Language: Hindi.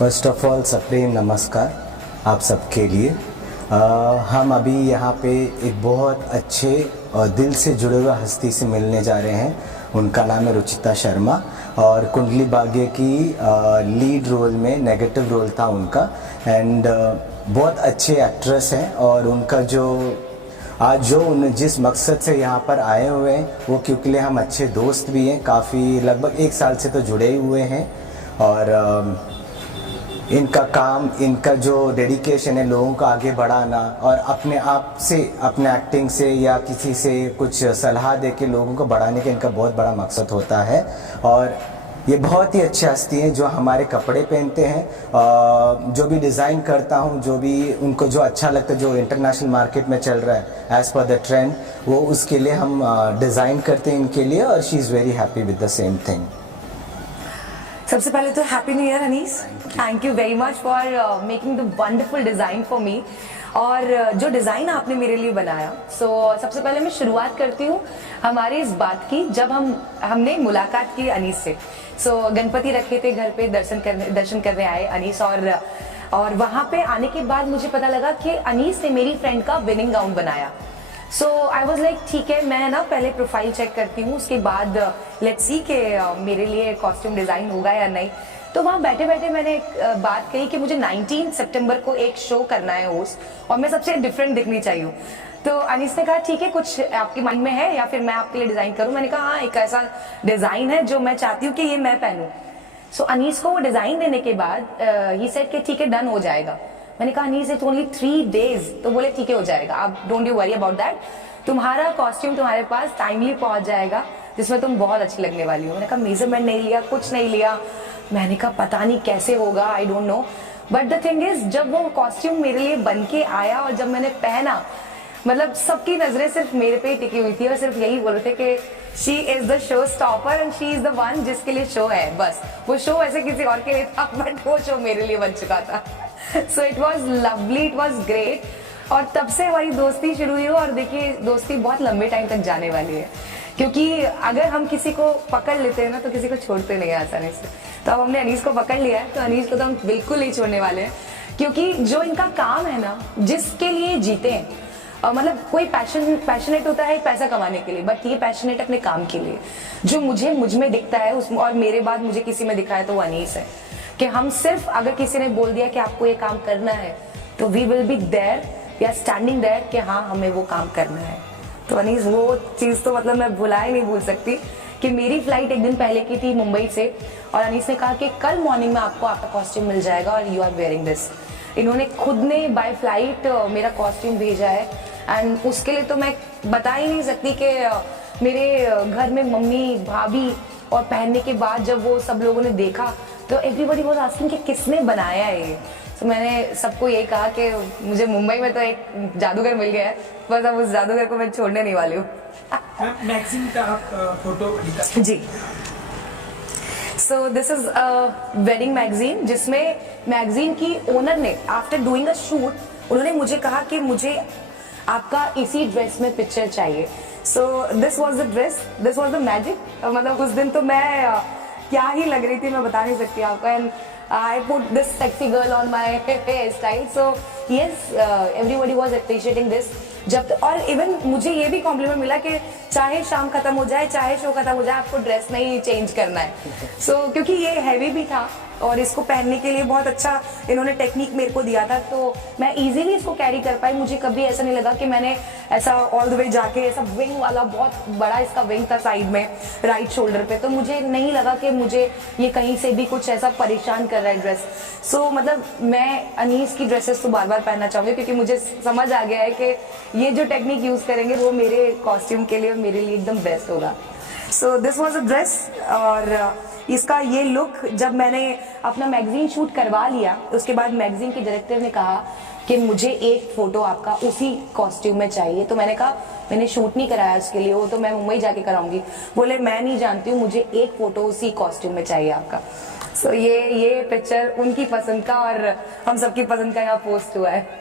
फर्स्ट ऑफ ऑल सप्रेम नमस्कार आप सबके लिए। हम अभी यहाँ पे एक बहुत अच्छे और दिल से जुड़े हुए हस्ती से मिलने जा रहे हैं। उनका नाम है रुचिता शर्मा और कुंडली भाग्य की लीड रोल में नेगेटिव रोल था उनका। एंड बहुत अच्छे एक्ट्रेस हैं और उनका जो आज जो उन जिस मकसद से यहाँ पर आए हुए हैं वो क्योंकि हम अच्छे दोस्त भी हैं, काफ़ी लगभग 1 साल से तो जुड़े हुए हैं। और इनका काम, इनका जो डेडिकेशन है लोगों को आगे बढ़ाना और अपने आप से, अपने एक्टिंग से या किसी से कुछ सलाह दे के लोगों को बढ़ाने का इनका बहुत बड़ा मकसद होता है। और ये बहुत ही अच्छे हस्ती हैं जो हमारे कपड़े पहनते हैं, जो भी डिज़ाइन करता हूँ, जो भी उनको जो अच्छा लगता है, जो इंटरनेशनल मार्केट में चल रहा है एज़ पर द ट्रेंड, वो उसके लिए हम डिज़ाइन करते हैं इनके लिए। और she is very happy with the same thing. सबसे पहले तो happy new year Anees, thank you very much for making the wonderful design for me. और जो डिज़ाइन आपने मेरे लिए बनाया, सबसे पहले मैं शुरुआत करती हूँ हमारी इस बात की जब हमने मुलाकात की अनीस से। गणपति रखे थे घर पे, दर्शन करने आए अनीस और वहाँ पे आने के बाद मुझे पता लगा कि अनीस ने मेरी फ्रेंड का विनिंग गाउन बनाया। आई वॉज लाइक ठीक है, मैं ना पहले प्रोफाइल चेक करती हूँ, उसके बाद लेट्स सी कि मेरे लिए कॉस्ट्यूम डिज़ाइन होगा या नहीं। तो वहाँ बैठे बैठे मैंने एक बात कही कि मुझे 19 सितंबर को एक शो करना है होस्ट और मैं सबसे डिफरेंट दिखनी चाहिए। तो अनीस ने कहा ठीक है, कुछ आपके माइंड में है या फिर मैं आपके लिए डिज़ाइन करूँ? मैंने कहा हाँ, एक ऐसा डिज़ाइन है जो मैं चाहती हूँ कि ये मैं पहनूँ। अनीस को वो डिज़ाइन देने के बाद ही सेड कि ठीक है, डन हो जाएगा। मैंने कहा अनीस इट्स ओनली 3 days। तो बोले ठीक है, हो जाएगा, आप don't you worry about that, तुम्हारा कॉस्ट्यूम तुम्हारे पास टाइमली पहुंच जाएगा जिसमें तुम बहुत अच्छी लगने वाली हो। मैंने कहा मेजरमेंट नहीं लिया, कुछ नहीं लिया। मैंने कहा पता नहीं कैसे होगा, I don't know, but the thing is जब वो कॉस्ट्यूम मेरे लिए बन के आया और जब मैंने पहना, मतलब सबकी नजरें सिर्फ मेरे पे ही टिकी हुई थी और सिर्फ यही बोल रहे थे कि she is the show stopper and she is the one जिसके लिए शो है। बस वो शो ऐसे किसी और के लिए था बट वो शो मेरे लिए बन चुका था। So it was lovely, it was great. और तब से हमारी दोस्ती शुरू हुई और देखिए दोस्ती बहुत लंबे टाइम तक जाने वाली है, क्योंकि अगर हम किसी को पकड़ लेते हैं ना तो किसी को छोड़ते नहीं आसानी से। तो अब हमने अनीस को पकड़ लिया है तो अनीस को तो हम बिल्कुल नहीं छोड़ने वाले हैं, क्योंकि जो इनका काम है ना, जिसके लिए जीते हैं, मतलब कोई पैशनेट होता है पैसा कमाने के लिए, बट ये पैशनेट अपने काम के लिए। जो मुझ में दिखता है उसमें और मेरे बाद मुझे किसी में दिखा है तो वो अनीस है, कि हम सिर्फ अगर किसी ने बोल दिया कि आपको ये काम करना है तो we will be there, we are standing there कि हाँ हमें वो काम करना है। तो अनीस वो चीज़ तो मतलब मैं नहीं भूल सकती कि मेरी फ्लाइट एक दिन पहले की थी मुंबई से और अनीस ने कहा कि कल मॉर्निंग में आपको आपका कॉस्ट्यूम मिल जाएगा और यू आर वेयरिंग दिस। इन्होंने खुद ने बाय फ्लाइट मेरा कॉस्ट्यूम भेजा है एंड उसके लिए तो मैं बता ही नहीं सकती कि मेरे घर में मम्मी, भाभी और पहनने के बाद जब वो सब लोगों ने देखा तो एवरीबॉडी वाज आस्किंग कि किसने बनाया है ये। तो मैंने सबको यही कहा कि मुझे मुंबई में तो एक जादूगर मिल गया है, बस अब उस जादूगर को मैं छोड़ने नहीं वाली हूँ। मैगजीन का आप फोटो दिखा जी। दिस इज वेडिंग मैगजीन, जिसमें मैगजीन की ओनर ने आफ्टर डूइंग अ शूट उन्होंने मुझे कहा कि मुझे आपका इसी ड्रेस में पिक्चर चाहिए। This was the dress, this was the magic. मतलब उस दिन तो मैं क्या ही लग रही थी मैं बता नहीं सकती आपको। And I put this sexy girl on my hair style. Yes, everybody was appreciating this. और इवन मुझे ये भी कॉम्प्लीमेंट मिला कि चाहे शाम खत्म हो जाए, चाहे शो खत्म हो जाए, आपको ड्रेस नहीं चेंज करना है। क्योंकि ये हैवी भी था और इसको पहनने के लिए बहुत अच्छा इन्होंने टेक्निक मेरे को दिया था, तो मैं इजीली इसको कैरी कर पाई। मुझे कभी ऐसा नहीं लगा कि मैंने ऐसा ऑल द वे जाके, ऐसा विंग वाला बहुत बड़ा इसका विंग था साइड में राइट शोल्डर पे, तो मुझे नहीं लगा कि मुझे ये कहीं से भी कुछ ऐसा परेशान कर रहा है ड्रेस। मतलब मैं अनीस की ड्रेसेस तो बार बार पहनना चाहूँगी, क्योंकि मुझे समझ आ गया है कि ये जो टेक्निक यूज करेंगे वो मेरे कॉस्ट्यूम के लिए मेरे लिए एकदम बेस्ट होगा। This was a dress. और इसका ये लुक जब मैंने अपना मैगजीन शूट करवा लिया उसके बाद मैगजीन के डायरेक्टर ने कहा कि मुझे एक फोटो आपका उसी कॉस्ट्यूम में चाहिए। तो मैंने कहा मैंने शूट नहीं कराया उसके लिए, वो तो मैं मुंबई जाके कराऊंगी। बोले मैं नहीं जानती हूँ, मुझे एक फोटो उसी कॉस्ट्यूम में चाहिए आपका। ये पिक्चर उनकी पसंद का और हम सबकी पसंद का यहाँ पोस्ट हुआ है।